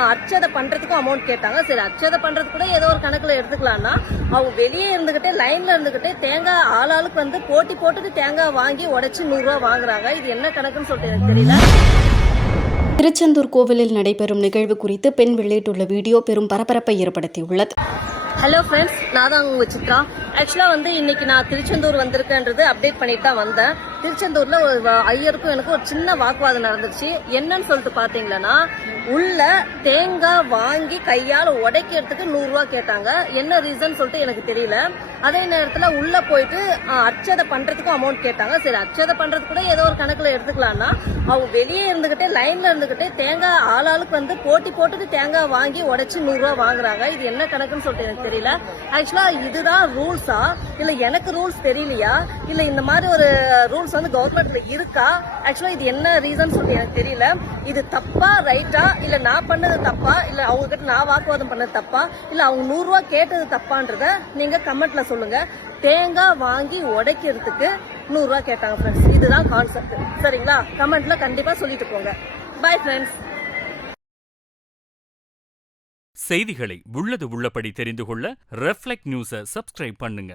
அர்ச்சதை பண்றதுக்கும் அமௌண்ட் கேட்டாங்க. சரி, அர்ச்சதை பண்றது கூட ஏதோ ஒரு கணக்குல எடுத்துக்கலாம்னா, அவங்க வெளியே இருந்துகிட்டே லைன்ல இருந்துகிட்டே தேங்காய் ஆளாளுக்கு வந்து போட்டி போட்டுட்டு தேங்காய் வாங்கி உடைச்சு 100 ரூபா வாங்குறாங்க. இது என்ன கணக்குன்னு சொல்லிட்டு எனக்கு தெரியல. திருச்செந்தூர் கோவிலில் நடைபெறும் நிகழ்வு குறித்து பெண் வெளியிட்டுள்ள வீடியோ பெரும் பரபரப்பை ஏற்படுத்தியுள்ளது. ஹலோ ஃப்ரெண்ட்ஸ், நான் தான் உங்க சித்ரா. ஆக்சுவலாக வந்து இன்னைக்கு நான் திருச்செந்தூர் வந்திருக்கேன்றது அப்டேட் பண்ணிட்டு தான் வந்தேன். திருச்செந்தூர்ல ஒரு ஐயருக்கும் எனக்கும் ஒரு சின்ன வாக்குவாதம் நடந்துச்சு. என்னன்னு சொல்லிட்டு பாத்தீங்கன்னா, உள்ள தேங்காய் வாங்கி கையால் உடைக்கிறதுக்கு 100 ரூபா கேட்டாங்க. என்ன ரீசன் சொல்லிட்டு எனக்கு தெரியல. அதே நேரத்துல உள்ள போயிட்டு அர்ச்சதை பண்றதுக்கும் அமௌண்ட் கேட்டாங்க. சரி, அர்ச்சதை பண்றது கூட ஏதோ ஒரு கணக்குல எடுத்துக்கலாம்னா, அவங்க வெளியே இருந்துகிட்டே லைன்ல இருந்துகிட்டே தேங்காய் ஆளாளுக்கு வந்து போட்டி போட்டுட்டு தேங்காய் வாங்கி உடைச்சு 100 ரூபா வாங்குறாங்க. இது என்ன கணக்குன்னு சொல்லிட்டு எனக்கு தெரியல. ஆக்சுவலா இதுதான் ரூல்ஸா இல்ல எனக்கு ரூல்ஸ் தெரியலையா இல்ல இந்த மாதிரி ஒரு ரூல்ஸ் வந்து கவர்மெண்ட்ல இருக்கா? ஆக்சுவலா இது என்ன ரீசன் சொல்லிட்டு எனக்கு தெரியல. இது தப்பா ரைட்டா இல்ல நான் பண்ணது தப்பா இல்ல அவங்க கிட்ட நான் வாக்குவாதம் பண்ணது தப்பா இல்ல அவங்க 100 ரூபா கேட்டது தப்பான்றத நீங்க கமெண்ட்ல சொல்லுங்க. தேங்காய் வாங்கி உடைக்கிறதுக்கு 100 ரூபா கேட்டாங்க ஃப்ரெண்ட்ஸ். இதுதான் கான்செப்ட். சரிங்களா? கமெண்ட்ல கண்டிப்பா சொல்லிட்டு போங்க. Bye friends. செய்திகளை உள்ளது உள்ளபடி தெரிந்து கொள்ள ரெஃப்ளெக்ட் நியூஸை சப்ஸ்கிரைப் பண்ணுங்க.